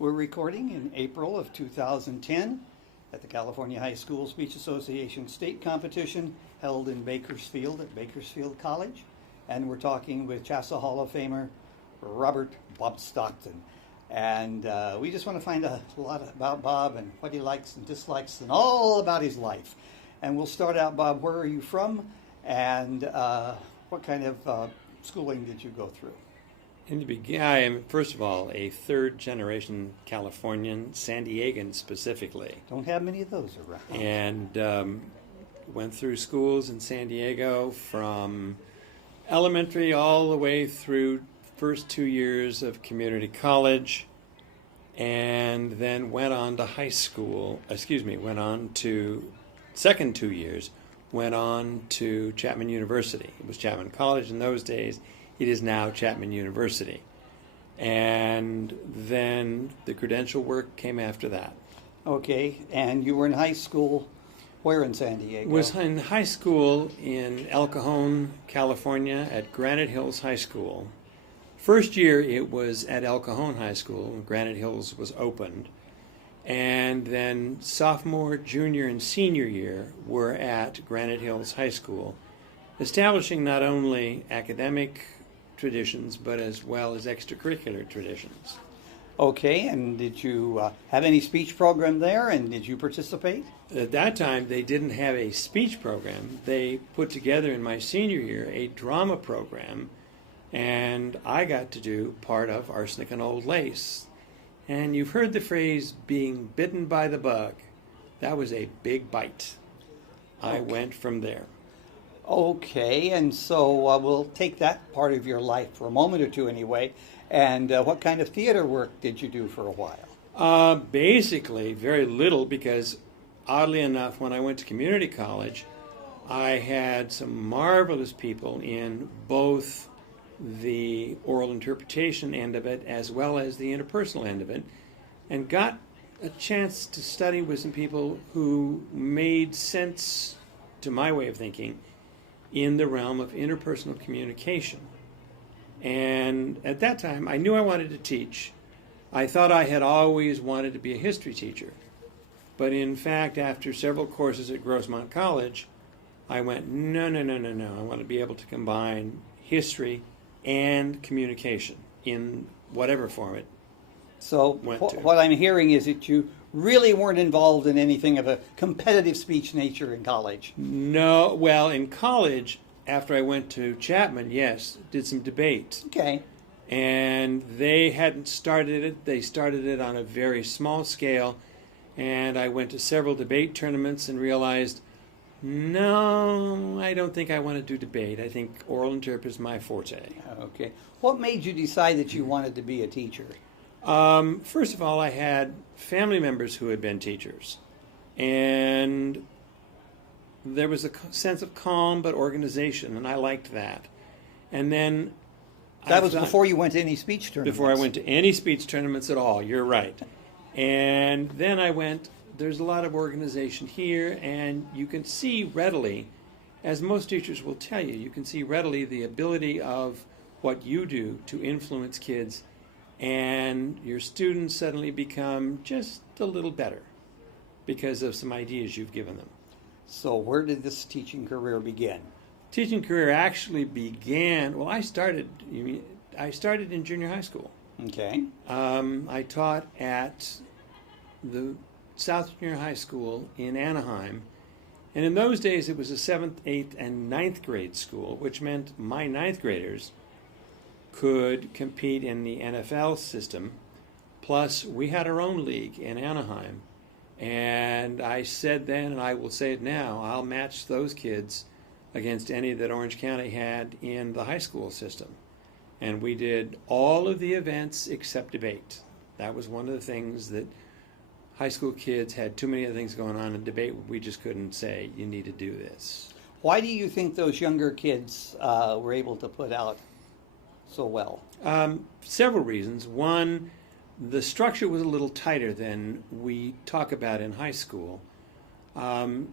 We're recording in April of 2010 at the California High School Speech Association State Competition held in Bakersfield at Bakersfield College. And we're talking with CHSSA Hall of Famer Robert "Bob" Stockton. And we just want to find a lot about Bob and what he likes and dislikes and all about his life. And we'll start out, Bob, where are you from and what kind of schooling did you go through? In the beginning, I am, first of all, a third-generation Californian, San Diegan specifically. Don't have many of those around. And went through schools in San Diego from elementary all the way through first 2 years of community college, and then went on to high school, went on to second 2 years, went on to Chapman University. It was Chapman College in those days. It is now Chapman University. And then the credential work came after that. Okay, and you were in high school where in San Diego? Was in high school in El Cajon, California at Granite Hills High School. First year it was at El Cajon High School. Granite Hills was opened. And then sophomore, junior, and senior year were at Granite Hills High School, establishing not only academic traditions, but as well as extracurricular traditions. Okay, and did you have any speech program there, and did you participate? At that time, they didn't have a speech program. They put together in my senior year a drama program, and I got to do part of Arsenic and Old Lace. And you've heard the phrase, being bitten by the bug. That was a big bite. Okay. I went from there. Okay, and so we'll take that part of your life for a moment or two anyway. And what kind of theater work did you do for a while? Basically, very little, because oddly enough, when I went to community college, I had some marvelous people in both the oral interpretation end of it as well as the interpersonal end of it, and got a chance to study with some people who made sense to my way of thinking in the realm of interpersonal communication. And at that time, I knew I wanted to teach. I thought I had always wanted to be a history teacher. But in fact, after several courses at Grossmont College, I went, no. I want to be able to combine history and communication in whatever form it went to. What I'm hearing is that you really weren't involved in anything of a competitive speech nature in college. No, well, in college, after I went to Chapman, yes, did some debate. Okay. And they hadn't started it. They started it on a very small scale. And I went to several debate tournaments and realized, no, I don't think I want to do debate. I think oral interpret is my forte. Okay. What made you decide that you wanted to be a teacher? First of all, I had family members who had been teachers. And there was a sense of calm but organization, and I liked that. And then that was before you went to any speech tournaments? Before I went to any speech tournaments at all, you're right. And then I went, there's a lot of organization here, and you can see readily, as most teachers will tell you, you can see readily the ability of what you do to influence kids, and your students suddenly become just a little better because of some ideas you've given them. So where did this teaching career begin? Teaching career actually began, well, I started in junior high school. Okay. I taught at the South Junior High School in Anaheim, and in those days it was a 7th, 8th, and 9th grade school, which meant my 9th graders could compete in the NFL system, plus we had our own league in Anaheim. And I said then, and I will say it now, I'll match those kids against any that Orange County had in the high school system. And we did all of the events except debate. That was one of the things that high school kids had too many other things going on in debate. We just couldn't say, you need to do this. Why do you think those younger kids were able to put out so well? Several reasons. One, the structure was a little tighter than we talk about in high school. You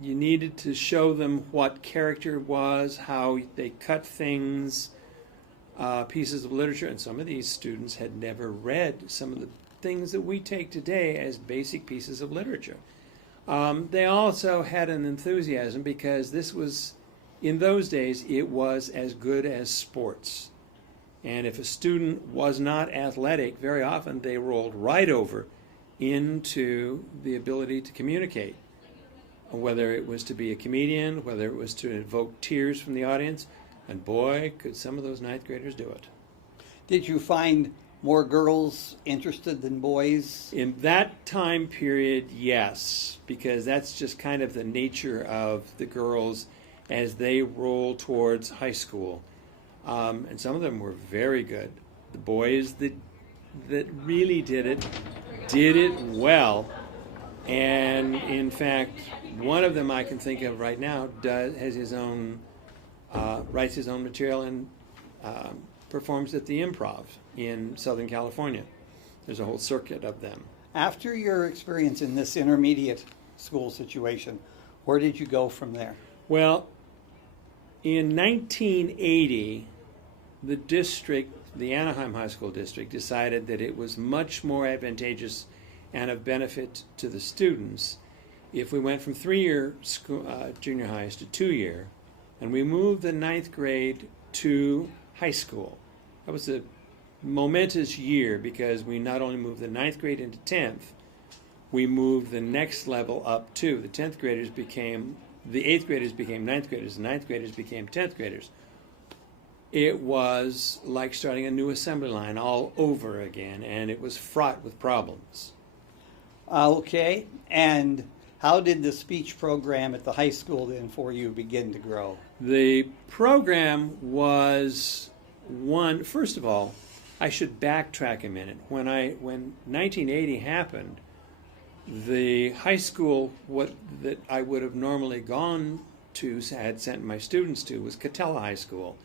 needed to show them what character was, how they cut things, pieces of literature, and some of these students had never read some of the things that we take today as basic pieces of literature. They also had an enthusiasm because this was, in those days, it was as good as sports. And if a student was not athletic, very often they rolled right over into the ability to communicate, whether it was to be a comedian, whether it was to evoke tears from the audience, and boy, could some of those ninth graders do it. Did you find more girls interested than boys? In that time period, yes, because that's just kind of the nature of the girls as they roll towards high school. And some of them were very good. The boys that really did it well. And in fact, one of them I can think of right now has his own, writes his own material and performs at the Improv in Southern California. There's a whole circuit of them. After your experience in this intermediate school situation, where did you go from there? Well, in 1980, the district, the Anaheim High School district, decided that it was much more advantageous and of benefit to the students if we went from 3-year junior highs to 2-year, and we moved the ninth grade to high school. That was a momentous year because we not only moved the ninth grade into 10th, we moved the next level up too. The 10th graders became, the 8th graders became ninth graders, the ninth graders became 10th graders. It was like starting a new assembly line all over again, and it was fraught with problems. Okay, and how did the speech program at the high school then for you begin to grow? The program was one, first of all, I should backtrack a minute. When 1980 happened, the high school that I would have normally gone to, had sent my students to, was Catella High School.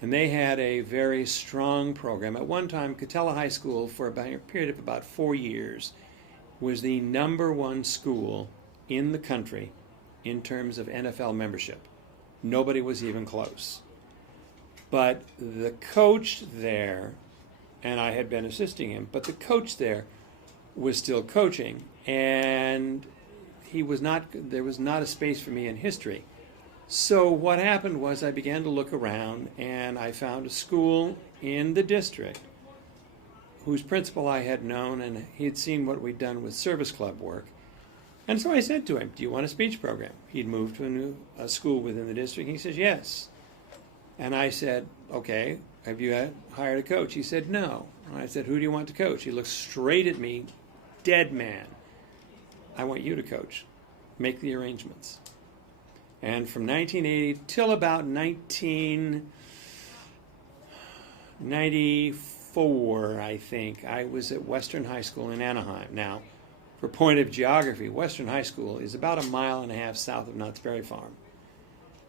And they had a very strong program. At one time, Catella High School, for about a period of about 4 years, was the #1 school in the country in terms of NFL membership. Nobody was even close. But the coach there, and I had been assisting him, but the coach there was still coaching, and there was not a space for me in history. So what happened was I began to look around, and I found a school in the district whose principal I had known, and he had seen what we'd done with service club work. And so I said to him, "Do you want a speech program?" He'd moved to a school within the district. He says, "Yes." And I said, "Okay, have you hired a coach?" He said, "No." And I said, "Who do you want to coach?" He looked straight at me, dead man. "I want you to coach. Make the arrangements." And from 1980 till about 1994, I think, I was at Western High School in Anaheim. Now, for point of geography, Western High School is about 1.5 miles south of Knott's Berry Farm.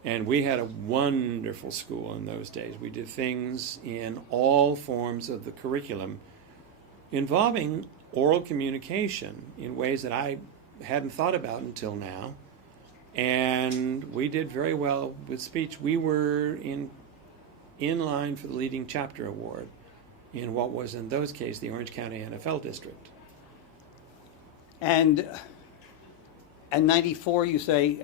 And we had a wonderful school in those days. We did things in all forms of the curriculum involving oral communication in ways that I hadn't thought about until now. And we did very well with speech. We were in line for the leading chapter award in what was in those cases the Orange County NFL district. And 94, you say,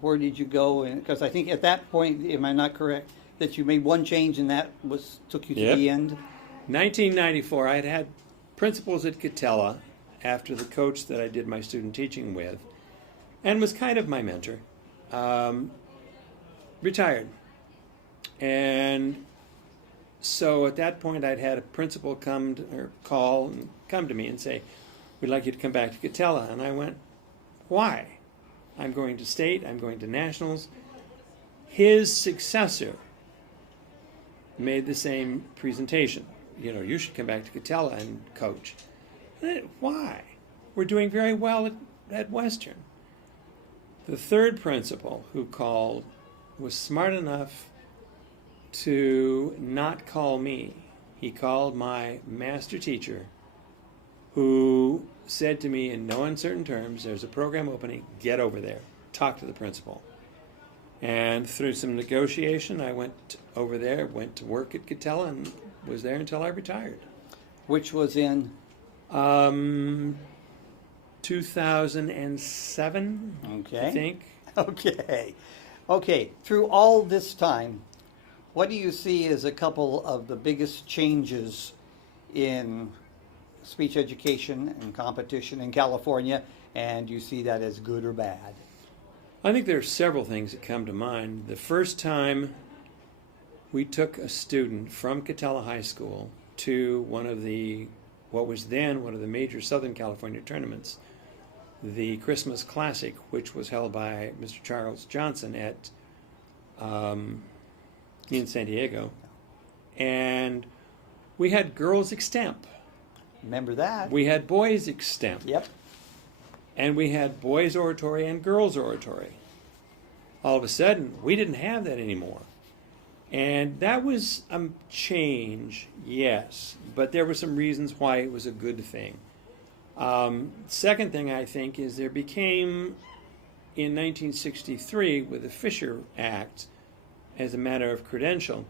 where did you go? Because I think at that point, am I not correct, that you made one change and that took you to the end? 1994, I had principals at Catella after the coach that I did my student teaching with, and was kind of my mentor, retired. And so at that point, I'd had a principal come to me and say, "We'd like you to come back to Catella." And I went, "Why? I'm going to state, I'm going to nationals." His successor made the same presentation. "You should come back to Catella and coach." "Why? We're doing very well at Western." The third principal who called was smart enough to not call me. He called my master teacher, who said to me in no uncertain terms, "There's a program opening, get over there, talk to the principal." And through some negotiation, I went over there, went to work at Catella, and was there until I retired. Which was in 2007, Okay. I think. Okay. Okay. Through all this time, what do you see as a couple of the biggest changes in speech education and competition in California, and you see that as good or bad? I think there are several things that come to mind. The first time we took a student from Catella High School to what was then one of the major Southern California tournaments, the Christmas Classic, which was held by Mr. Charles Johnson in San Diego. And we had girls extemp. Remember that? We had boys extemp. Yep. And we had boys oratory and girls oratory. All of a sudden, we didn't have that anymore. And that was a change, yes, but there were some reasons why it was a good thing. Second thing, I think, is there became, in 1963, with the Fisher Act, as a matter of credential,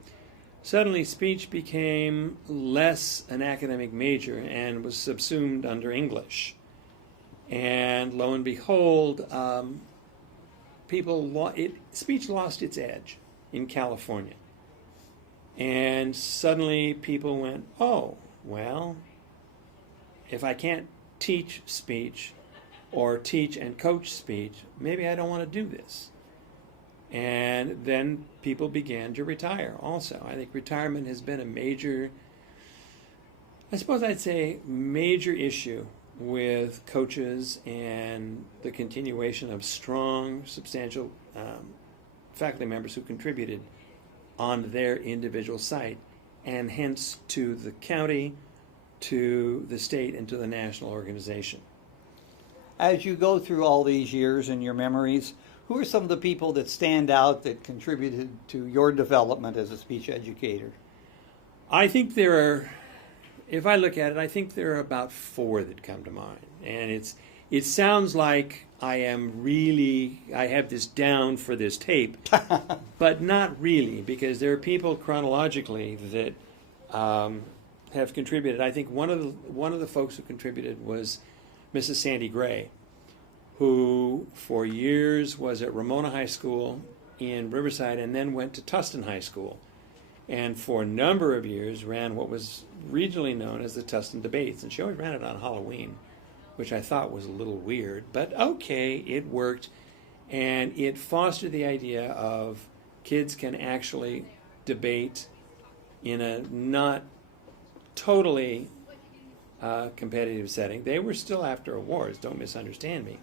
suddenly speech became less an academic major and was subsumed under English. And lo and behold, speech lost its edge in California. And suddenly people went, oh, well, if I can't teach speech or teach and coach speech, maybe I don't want to do this. And then people began to retire also. I think retirement has been a major, I suppose I'd say, major issue with coaches and the continuation of strong, substantial faculty members who contributed on their individual site, and hence to the county, to the state, and to the national organization. As you go through all these years in your memories, who are some of the people that stand out that contributed to your development as a speech educator? I think there are, if I look at it, I think there are about 4 that come to mind. And it sounds like I have this down for this tape, but not really, because there are people chronologically that have contributed. I think one of the folks who contributed was Mrs. Sandy Gray, who for years was at Ramona High School in Riverside and then went to Tustin High School, and for a number of years ran what was regionally known as the Tustin Debates, and she always ran it on Halloween, which I thought was a little weird, but okay, it worked, and it fostered the idea of kids can actually debate in a not totally competitive setting. They were still after awards, don't misunderstand me,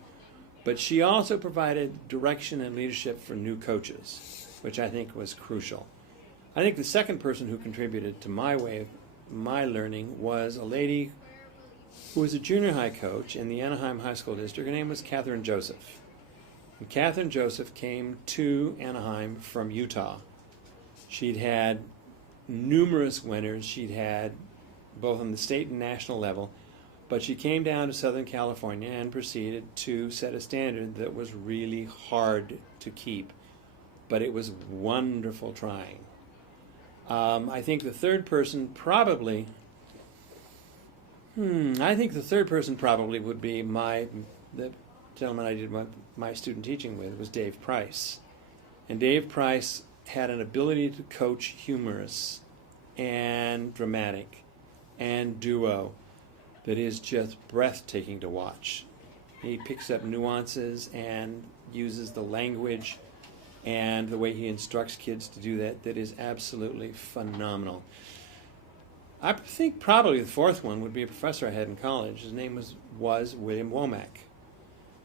but she also provided direction and leadership for new coaches, which I think was crucial. I think the second person who contributed to my way of my learning was a lady who was a junior high coach in the Anaheim High School District. Her name was Catherine Joseph. And Catherine Joseph came to Anaheim from Utah. She'd had numerous winners. She'd had both on the state and national level, but she came down to Southern California and proceeded to set a standard that was really hard to keep, but it was wonderful trying. I think the third person probably would be the gentleman I did my student teaching with, was Dave Price. And Dave Price had an ability to coach humorous and dramatic and duo that is just breathtaking to watch. He picks up nuances and uses the language and the way he instructs kids to do that is absolutely phenomenal. I think probably the fourth one would be a professor I had in college. His name was William Womack.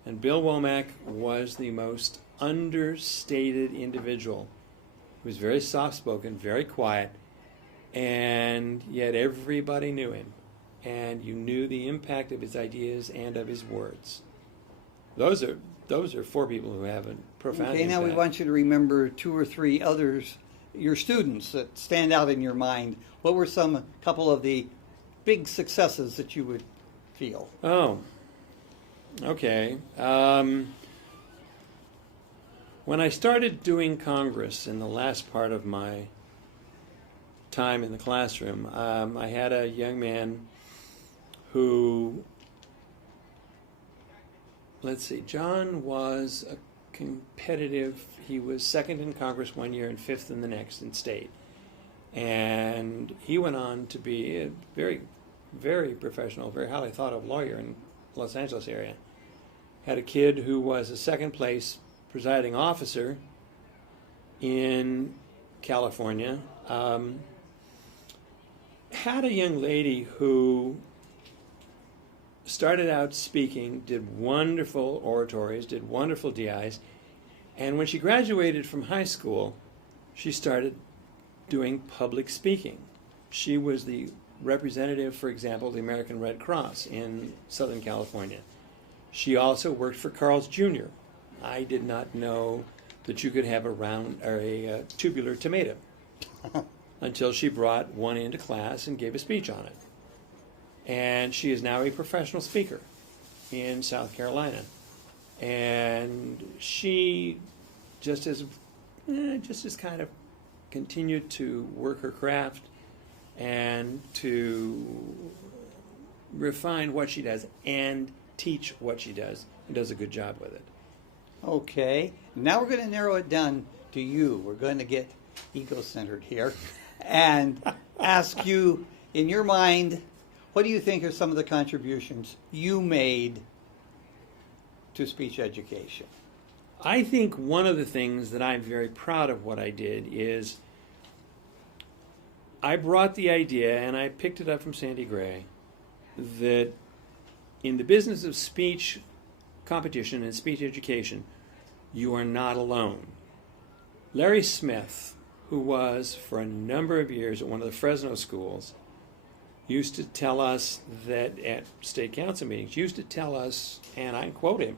And Bill Womack was the most understated individual. He was very soft-spoken, very quiet, and yet everybody knew him. And you knew the impact of his ideas and of his words. Those are 4 people who have a profound impact. Okay, now we want you to remember 2 or 3 others, your students, that stand out in your mind. What were a couple of the big successes that you would feel? Oh, okay. When I started doing Congress in the last part of my time in the classroom, I had a young man who, let's see, John was a competitive, he was second in Congress one year and fifth in the next in state. And he went on to be a very, very professional, very highly thought of lawyer in the Los Angeles area. Had a kid who was a second place presiding officer in California. Had a young lady who started out speaking, did wonderful oratories, did wonderful DIs, and when she graduated from high school, she started doing public speaking. She was the representative, for example, of the American Red Cross in Southern California. She also worked for Carl's Jr. I did not know that you could have a round or a tubular tomato until she brought one into class and gave a speech on it. And she is now a professional speaker in South Carolina. And she just has kind of continued to work her craft and to refine what she does and teach what she does, and does a good job with it. Okay, now we're going to narrow it down to you. We're going to get ego-centered here and ask you, in your mind, what do you think are some of the contributions you made to speech education? I think one of the things that I'm very proud of what I did is I brought the idea, and I picked it up from Sandy Gray, that in the business of speech competition and speech education, you are not alone. Larry Smith, who was for a number of years at one of the Fresno schools, used to tell us that at state council meetings, used to tell us, and I quote him,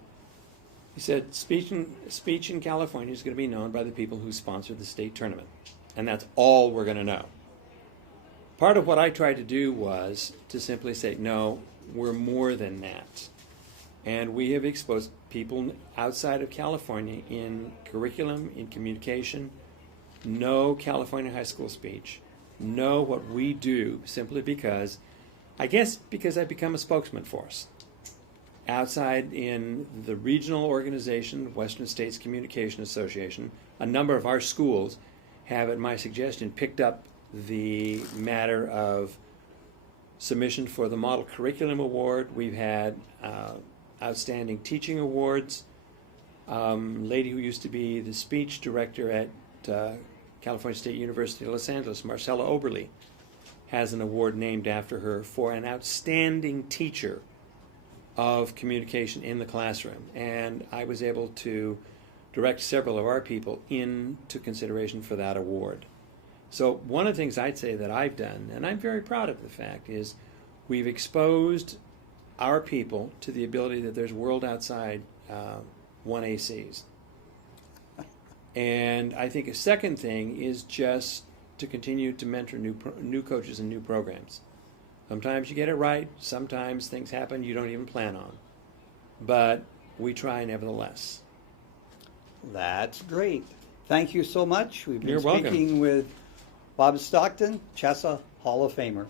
he said, speech in California is going to be known by the people who sponsor the state tournament. And that's all we're going to know. Part of what I tried to do was to simply say, no, we're more than that. And we have exposed people outside of California in curriculum, in communication, know California high school speech, know what we do simply because, I guess because I've become a spokesman for us. Outside in the regional organization, Western States Communication Association, a number of our schools have, at my suggestion, picked up the matter of submission for the Model Curriculum Award. We've had outstanding teaching awards. Lady who used to be the speech director at California State University of Los Angeles, Marcella Oberle, has an award named after her for an outstanding teacher of communication in the classroom. And I was able to direct several of our people into consideration for that award. So one of the things I'd say that I've done, and I'm very proud of the fact, is we've exposed our people to the ability that there's world outside 1ACs. And I think a second thing is just to continue to mentor new coaches and new programs. Sometimes you get it right, sometimes things happen you don't even plan on. But we try nevertheless. That's great. Thank you so much. We've been You're speaking welcome. with Bob Stockton, CHSSA Hall of Famer.